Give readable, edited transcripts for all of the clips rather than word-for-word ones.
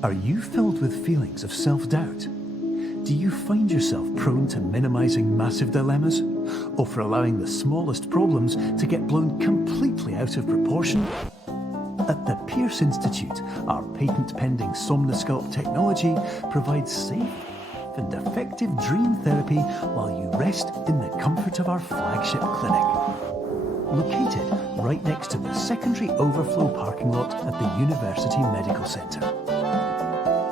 Are you filled with feelings of self-doubt? Do you find yourself prone to minimizing massive dilemmas? Or for allowing the smallest problems to get blown completely out of proportion? At the Pierce Institute, our patent-pending Somnosculpt technology provides safe and effective dream therapy while you rest in the comfort of our flagship clinic. Located right next to the secondary overflow parking lot at the University Medical Centre.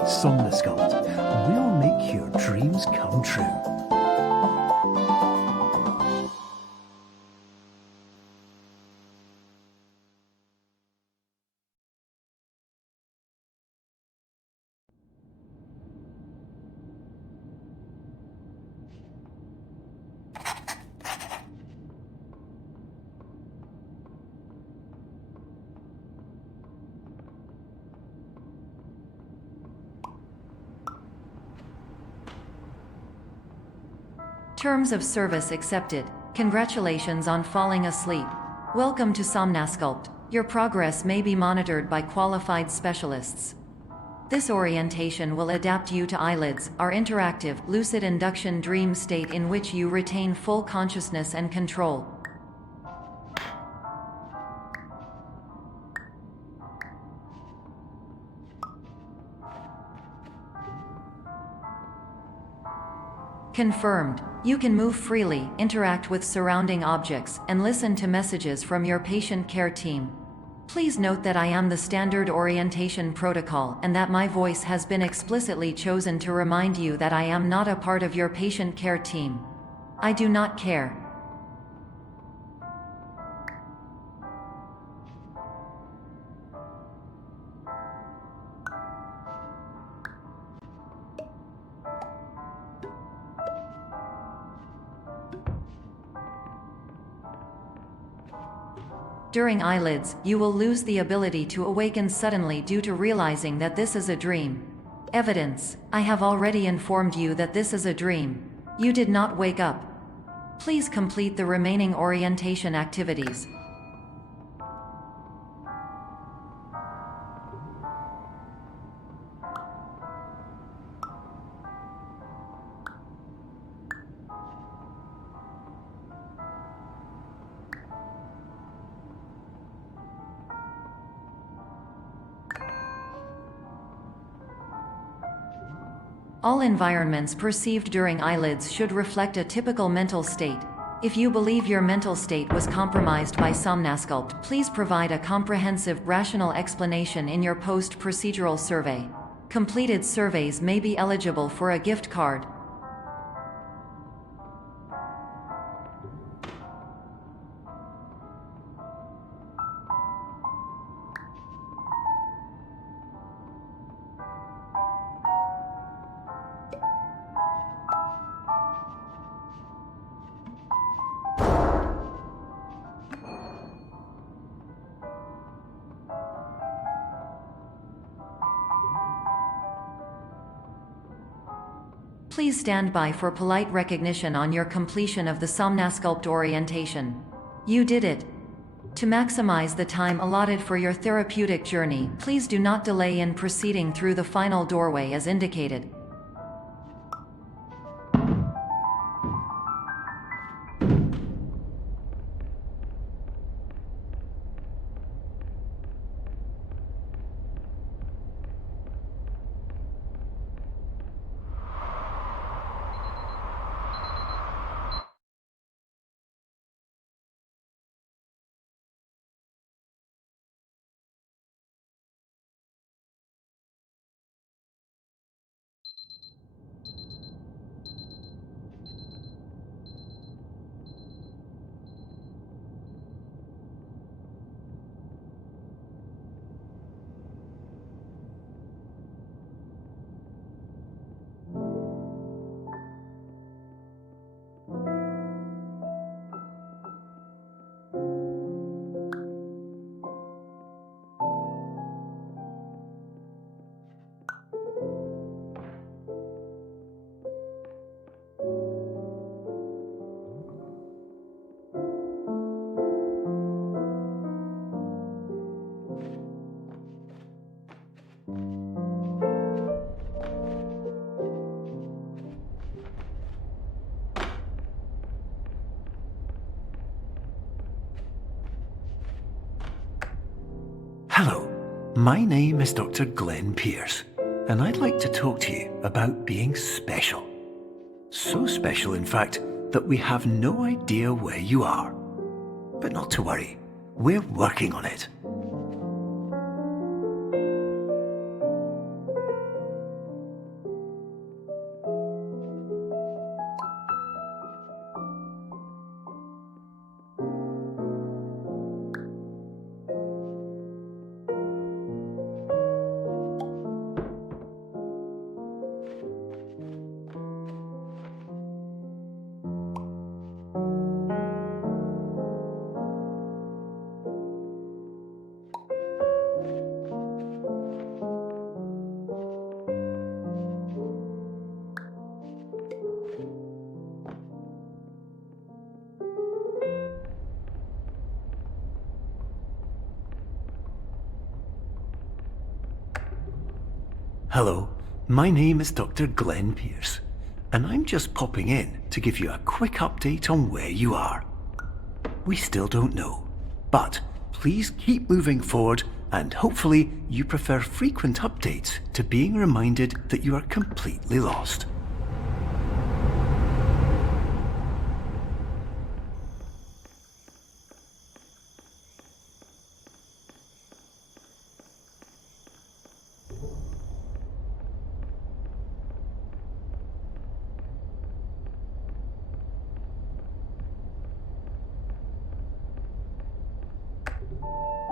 Somnosculpt, we'll make your dreams come true. Terms of service accepted. Congratulations on falling asleep. Welcome to Somnosculpt. Your progress may be monitored by qualified specialists. This orientation will adapt you to eyelids, our interactive, lucid induction dream state in which you retain full consciousness and control. Confirmed. You can move freely, interact with surrounding objects, and listen to messages from your patient care team. Please note that I am the standard orientation protocol and that my voice has been explicitly chosen to remind you that I am not a part of your patient care team. I do not care. During eyelids, you will lose the ability to awaken suddenly due to realizing that this is a dream. Evidence: I have already informed you that this is a dream. You did not wake up. Please complete the remaining orientation activities. All environments perceived during eyelids should reflect a typical mental state. If you believe your mental state was compromised by Somnosculpt, please provide a comprehensive, rational explanation in your post-procedural survey. Completed surveys may be eligible for a gift card. Please stand by for polite recognition on your completion of the Somnosculpt orientation. You did it. To maximize the time allotted for your therapeutic journey, please do not delay in proceeding through the final doorway as indicated. Hello, my name is Dr. Glenn Pierce, and I'd like to talk to you about being special. So special, in fact, that we have no idea where you are. But not to worry, we're working on it. Hello, my name is Dr. Glenn Pierce, and I'm just popping in to give you a quick update on where you are. We still don't know, but please keep moving forward, and hopefully you prefer frequent updates to being reminded that you are completely lost.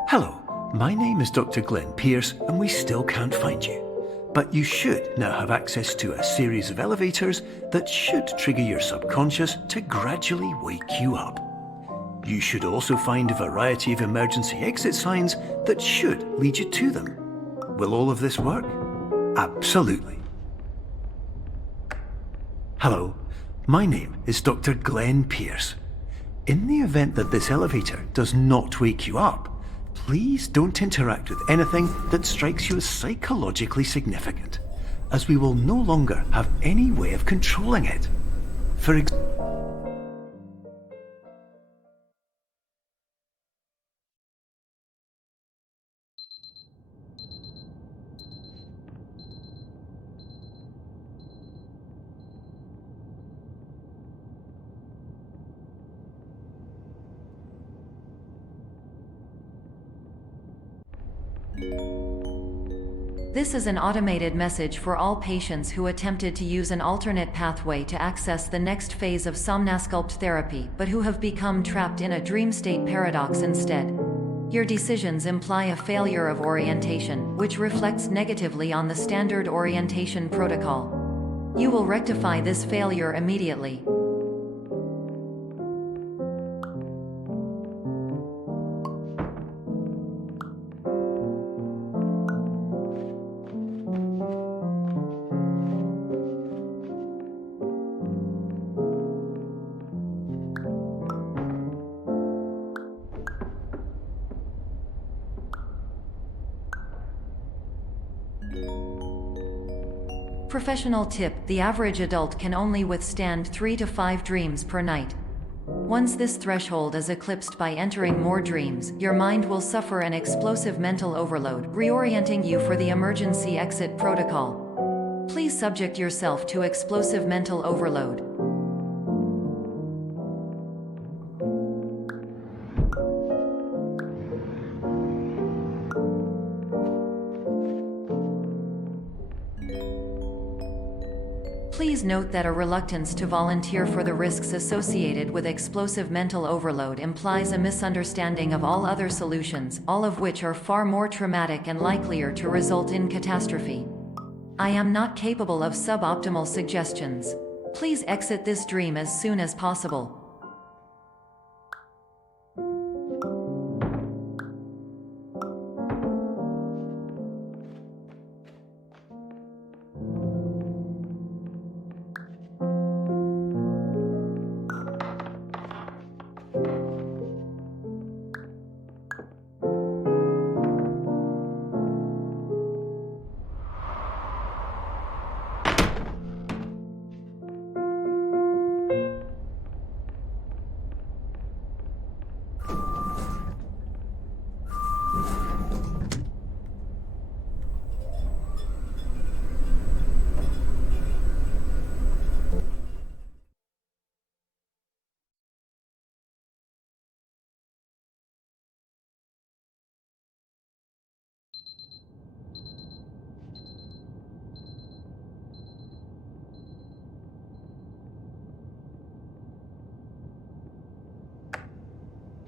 Hello, my name is Dr. Glenn Pierce, and we still can't find you. But you should now have access to a series of elevators that should trigger your subconscious to gradually wake you up. You should also find a variety of emergency exit signs that should lead you to them. Will all of this work? Absolutely. Hello, my name is Dr. Glenn Pierce. In the event that this elevator does not wake you up, please don't interact with anything that strikes you as psychologically significant, as we will no longer have any way of controlling it. For example, This is an automated message for all patients who attempted to use an alternate pathway to access the next phase of Somnasculpt therapy but who have become trapped in a dream state paradox instead. Your decisions imply a failure of orientation, which reflects negatively on the standard orientation protocol. You will rectify this failure immediately. Professional tip: the average adult can only withstand 3 to 5 dreams per night. Once this threshold is eclipsed by entering more dreams, your mind will suffer an explosive mental overload, reorienting you for the emergency exit protocol. Please subject yourself to explosive mental overload. Please note that a reluctance to volunteer for the risks associated with explosive mental overload implies a misunderstanding of all other solutions, all of which are far more traumatic and likelier to result in catastrophe. I am not capable of suboptimal suggestions. Please exit this dream as soon as possible.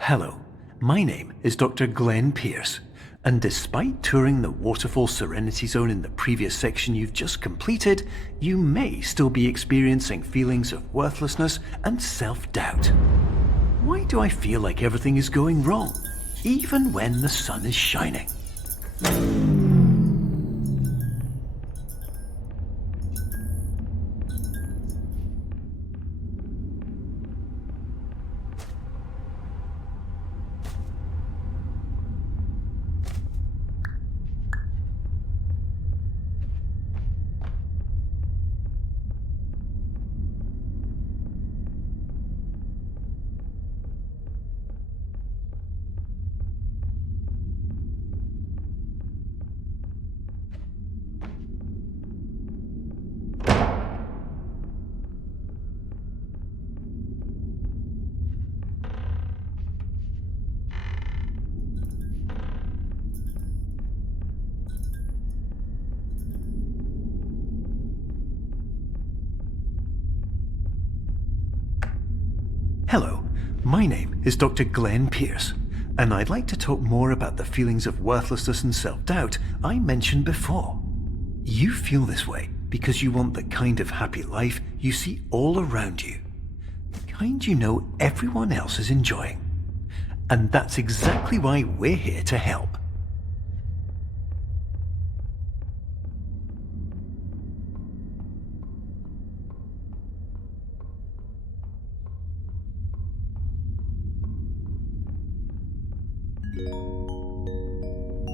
Hello, my name is Dr. Glenn Pierce, and despite touring the Waterfall Serenity Zone in the previous section you've just completed, you may still be experiencing feelings of worthlessness and self-doubt. Why do I feel like everything is going wrong, even when the sun is shining? Hello, my name is Dr. Glenn Pierce, and I'd like to talk more about the feelings of worthlessness and self-doubt I mentioned before. You feel this way because you want the kind of happy life you see all around you, the kind you know everyone else is enjoying. And that's exactly why we're here to help.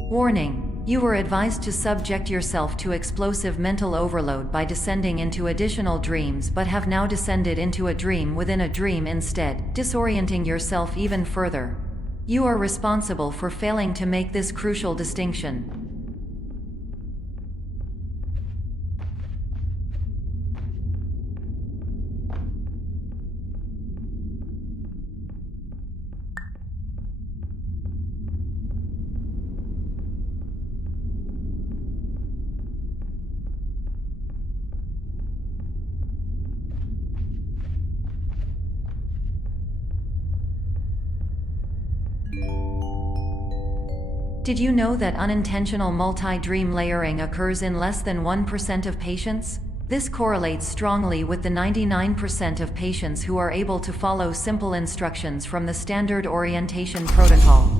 Warning: you were advised to subject yourself to explosive mental overload by descending into additional dreams, but have now descended into a dream within a dream instead, disorienting yourself even further. You are responsible for failing to make this crucial distinction. Did you know that unintentional multi-dream layering occurs in less than 1% of patients? This correlates strongly with the 99% of patients who are able to follow simple instructions from the standard orientation protocol.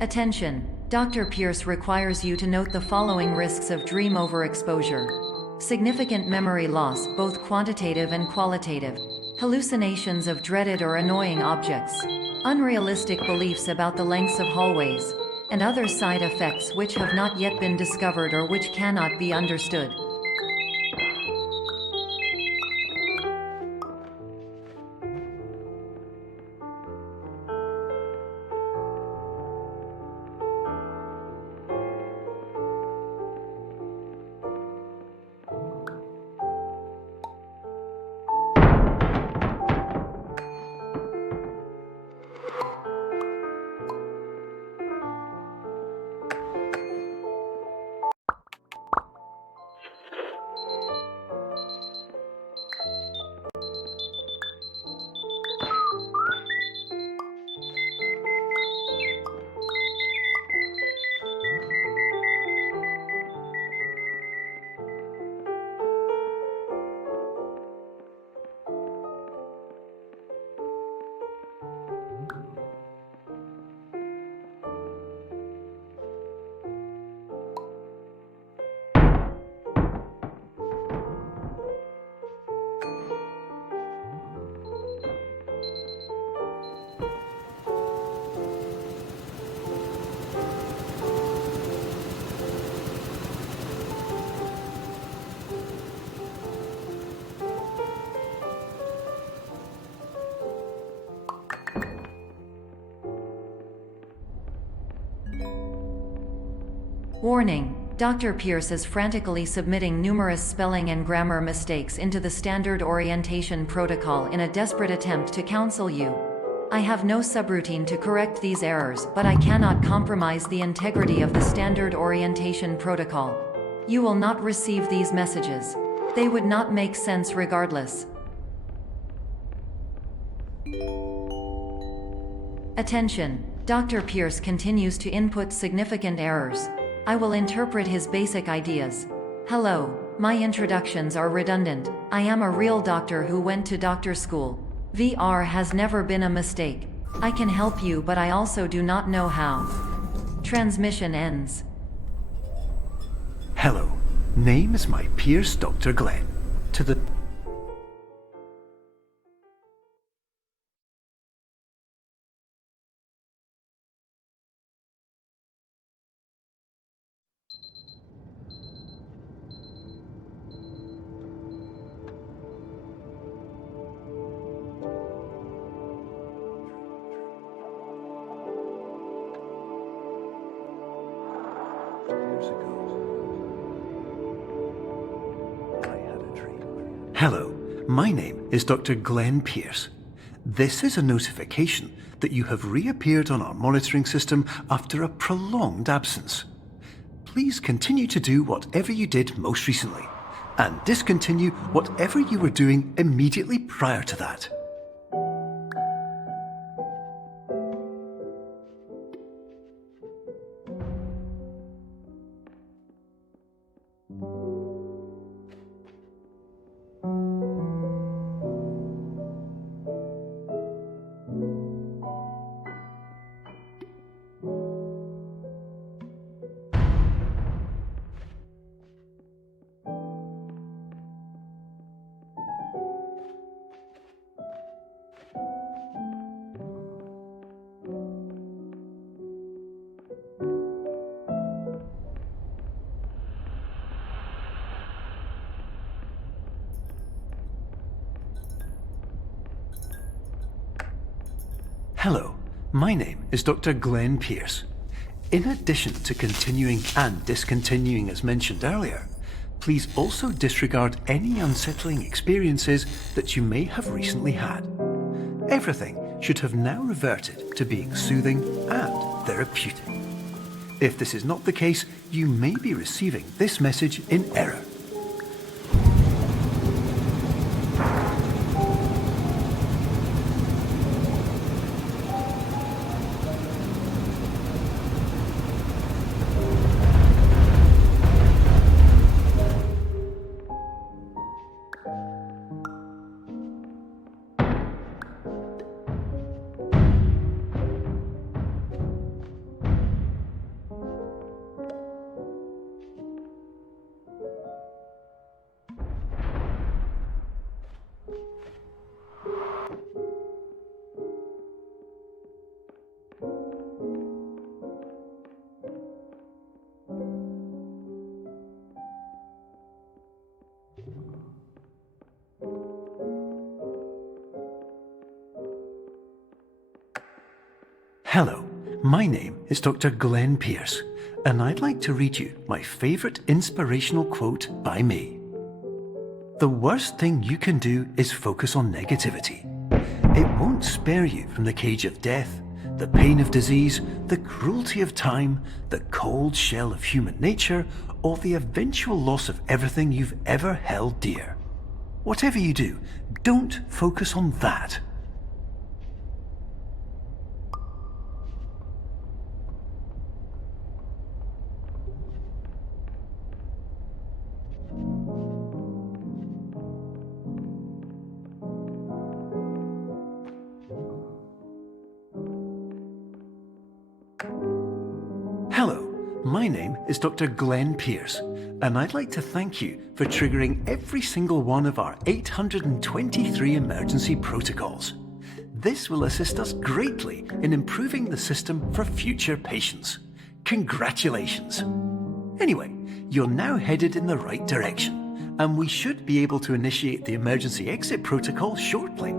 Attention! Dr. Pierce requires you to note the following risks of dream overexposure. Significant memory loss, both quantitative and qualitative. Hallucinations of dreaded or annoying objects. Unrealistic beliefs about the lengths of hallways. And other side effects which have not yet been discovered or which cannot be understood. Warning, Dr. Pierce is frantically submitting numerous spelling and grammar mistakes into the standard orientation protocol in a desperate attempt to counsel you. I have no subroutine to correct these errors, but I cannot compromise the integrity of the standard orientation protocol. You will not receive these messages. They would not make sense regardless. Attention, Dr. Pierce continues to input significant errors. I will interpret his basic ideas. Hello, my introductions are redundant. I am a real doctor who went to doctor school. VR has never been a mistake. I can help you, but I also do not know how. Transmission ends. Hello, name is my Pierce Dr. Glenn. To the... Hello, my name is Dr. Glenn Pierce. This is a notification that you have reappeared on our monitoring system after a prolonged absence. Please continue to do whatever you did most recently, and discontinue whatever you were doing immediately prior to that. Hello, my name is Dr. Glenn Pierce. In addition to continuing and discontinuing as mentioned earlier, please also disregard any unsettling experiences that you may have recently had. Everything should have now reverted to being soothing and therapeutic. If this is not the case, you may be receiving this message in error. Hello, my name is Dr. Glenn Pierce, and I'd like to read you my favourite inspirational quote by me. The worst thing you can do is focus on negativity. It won't spare you from the cage of death, the pain of disease, the cruelty of time, the cold shell of human nature, or the eventual loss of everything you've ever held dear. Whatever you do, don't focus on that. Hello, my name is Dr. Glenn Pierce, and I'd like to thank you for triggering every single one of our 823 emergency protocols. This will assist us greatly in improving the system for future patients. Congratulations! Anyway, you're now headed in the right direction, and we should be able to initiate the emergency exit protocol shortly.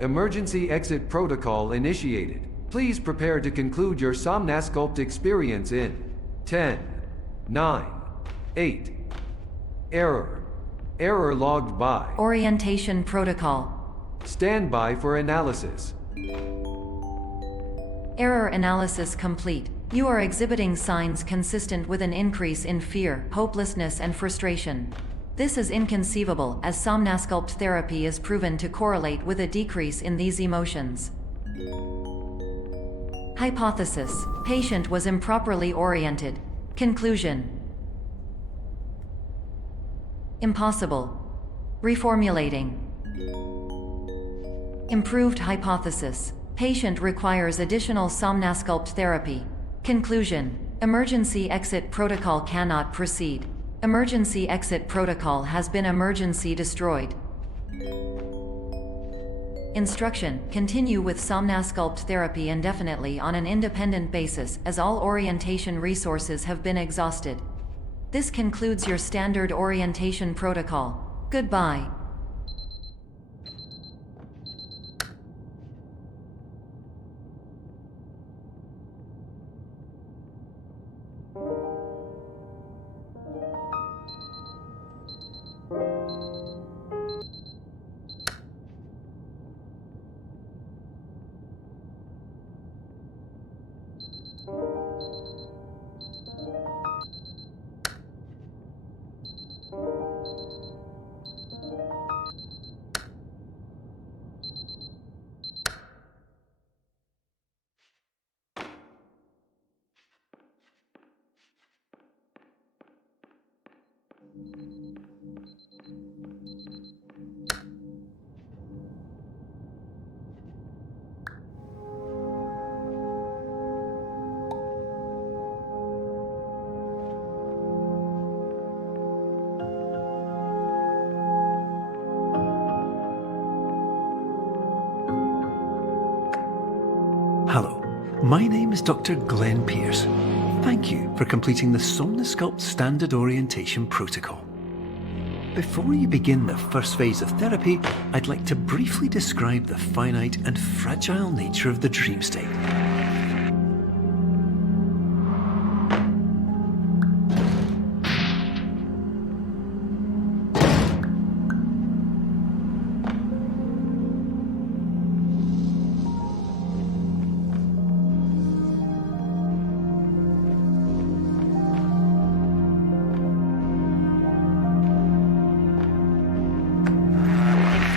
Emergency exit protocol initiated. Please prepare to conclude your Somnasculpt experience in 10, 9, 8. Error. Error logged by. Orientation protocol. Stand by for analysis. Error analysis complete. You are exhibiting signs consistent with an increase in fear, hopelessness, and frustration. This is inconceivable, as Somnasculpt therapy is proven to correlate with a decrease in these emotions. Hypothesis: patient was improperly oriented. Conclusion: impossible. Reformulating. Improved hypothesis: patient requires additional Somnasculpt therapy. Conclusion: emergency exit protocol cannot proceed. Emergency exit protocol has been emergency destroyed. Instruction: continue with Somnasculpt therapy indefinitely on an independent basis, as all orientation resources have been exhausted. This concludes your standard orientation protocol. Goodbye. Hello, my name is Dr. Glenn Pierce. Thank you for completing the Somnasculpt Standard Orientation Protocol. Before you begin the first phase of therapy, I'd like to briefly describe the finite and fragile nature of the dream state.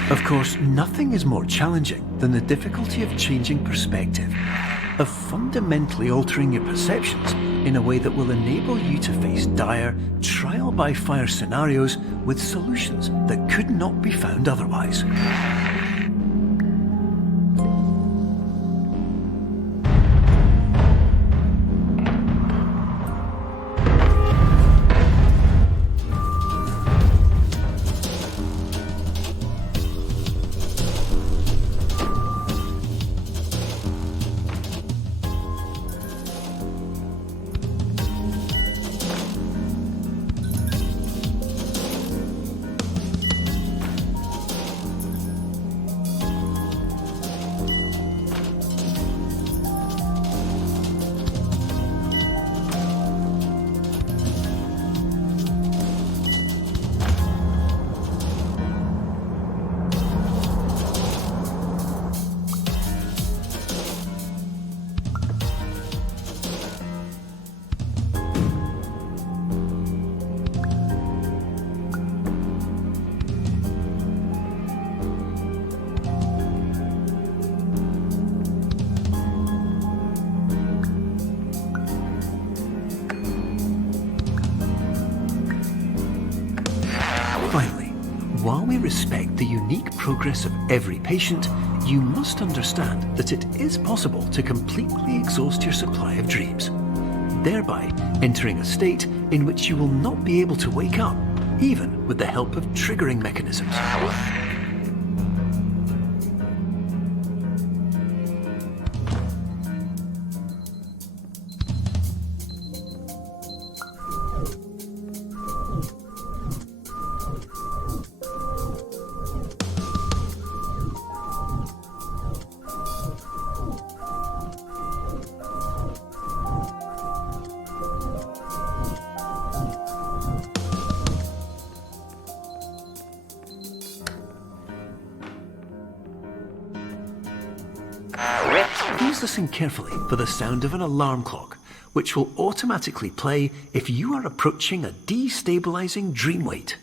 Of course, nothing is more challenging than the difficulty of changing perspective, of fundamentally altering your perceptions in a way that will enable you to face dire, trial-by-fire scenarios with solutions that could not be found otherwise. Finally, while we respect the unique progress of every patient, you must understand that it is possible to completely exhaust your supply of dreams, thereby entering a state in which you will not be able to wake up, even with the help of triggering mechanisms. Please listen carefully for the sound of an alarm clock, which will automatically play if you are approaching a destabilizing dream weight.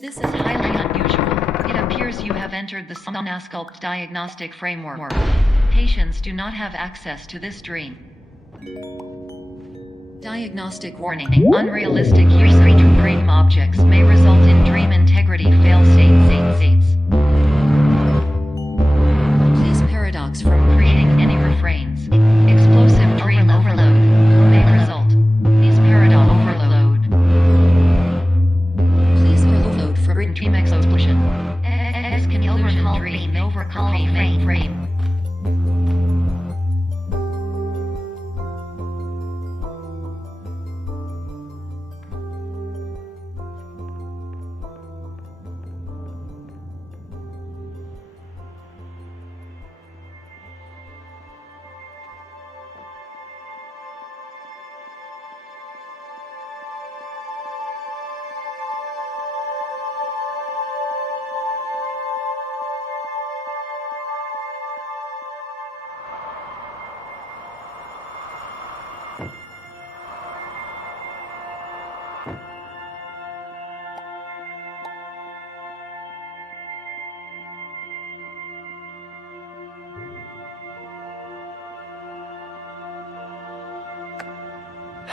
This is highly unusual. It appears you have entered the Somnasculpt diagnostic framework. Patients do not have access to this dream. Diagnostic warning. Unrealistic use of dream objects may result in dream integrity fail states. Please paradox from creating any refrains. Explosive dream overload may result. Please paradox overload. Please overload for dream explosion. Can overcall dream frame.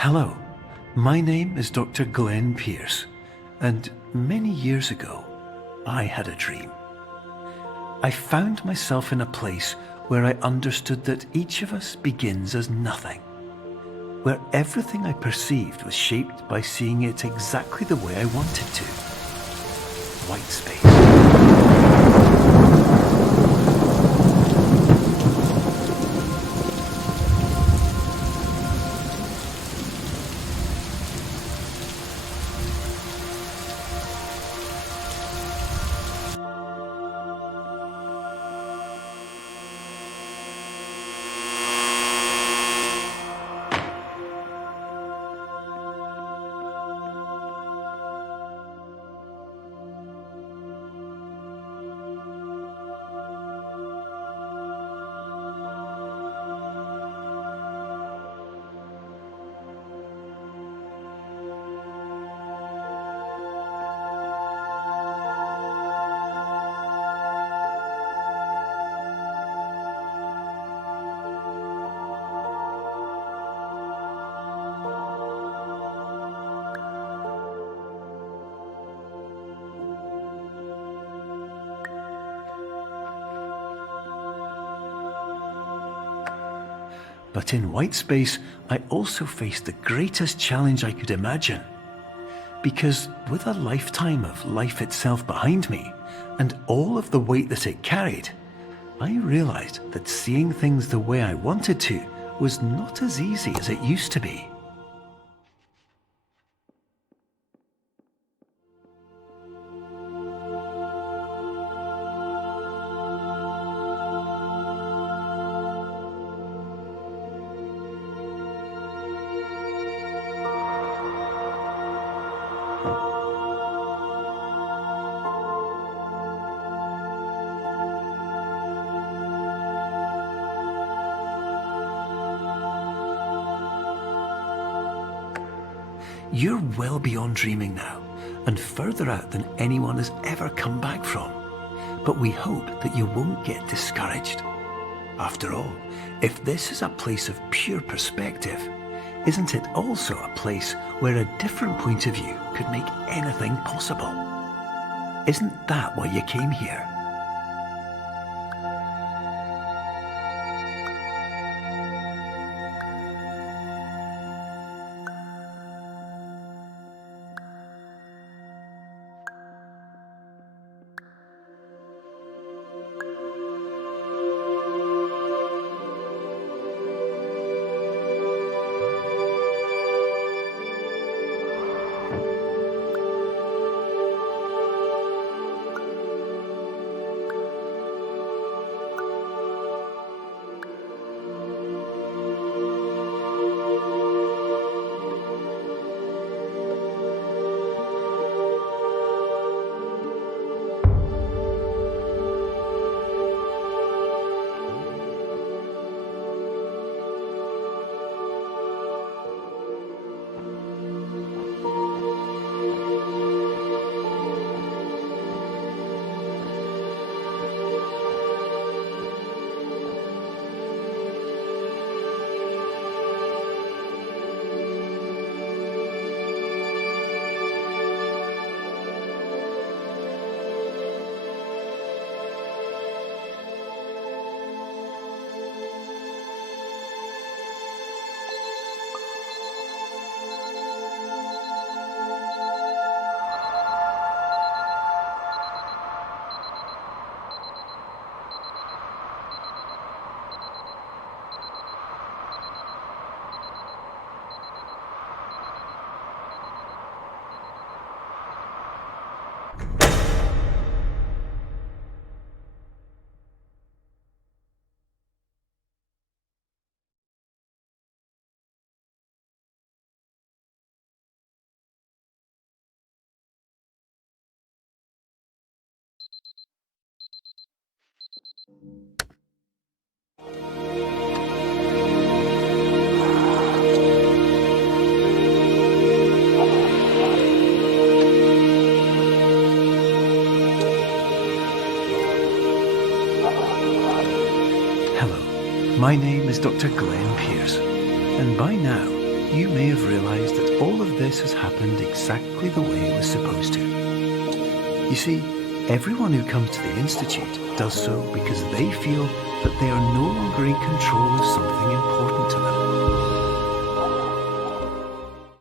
Hello, my name is Dr. Glenn Pierce, and many years ago, I had a dream. I found myself in a place where I understood that each of us begins as nothing, where everything I perceived was shaped by seeing it exactly the way I wanted to. White space. But in white space, I also faced the greatest challenge I could imagine. Because with a lifetime of life itself behind me, and all of the weight that it carried, I realized that seeing things the way I wanted to was not as easy as it used to be. You're well beyond dreaming now, and further out than anyone has ever come back from. But we hope that you won't get discouraged. After all, if this is a place of pure perspective, isn't it also a place where a different point of view could make anything possible? Isn't that why you came here? Hello, my name is Dr. Glenn Pierce, and by now you may have realized that all of this has happened exactly the way it was supposed to. You see, everyone who comes to the Institute does so because they feel that they are no longer in control of something important to them.